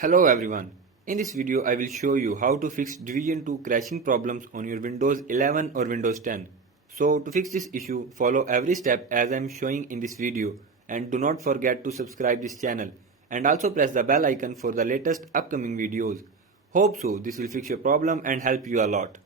Hello everyone. In this video I will show you how to fix Division 2 crashing problems on your Windows 11 or Windows 10. So to fix this issue, follow every step as I am showing in this video, and do not forget to subscribe this channel and also press the bell icon for the latest upcoming videos. Hope so this will fix your problem and help you a lot.